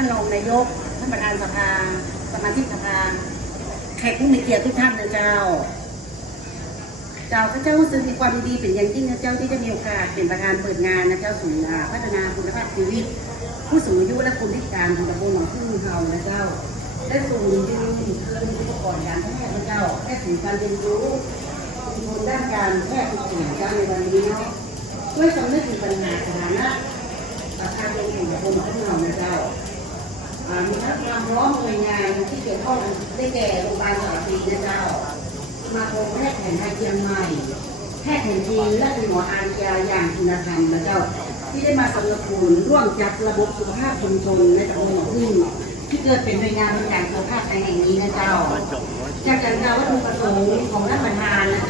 ท่านรองนายก ท่านประธานสภา สมาชิกสภา แขกผู้มีเกียรติทุกท่านนะเจ้า เจ้าพระเจ้ารู้สึกมีความดีเป็นอย่างยิ่งนะเจ้าที่จะมีโอกาสเป็นประธานเปิดงานนะเจ้าศูนย์พัฒนาคุณภาพชีวิต ผู้สูงอายุและคนพิการของตำบลหนองพึ่งเฮานะเจ้าและศูนย์ยืนเครื่องอุปกรณ์การแพทย์นะเจ้าแพทย์ศูนย์การเรียนรู้ชุมชนด้านการแพทย์ทุกส่วนเจ้าในวันนี้เนาะด้วยสำนึกถึงปัญหาสถานะประชาชนของตำบลหนองพึ่งเฮานะเจ้าามีทั้งความพร้อมหน่วยงานที่เกี่ยวข้องได้แก่โรงพยาบาลสารีนะเจ้ามาคมแพทย์แผนไทยเชียงใหม่ แพทย์แผนจีนและคุณหมออาญาอย่างคุณธรรมนะเจ้า ที่ได้มาสนับสนุนร่วมจัดระบบสุขภาพชุมชนในตำบลหนองพึ่งที่เกิดเป็นหน่วยงานบริการสุขภาพในแห่งนี้นะเจ้า จากการกล่าววัตถุประสงค์ของรัฐประธานนะเจ้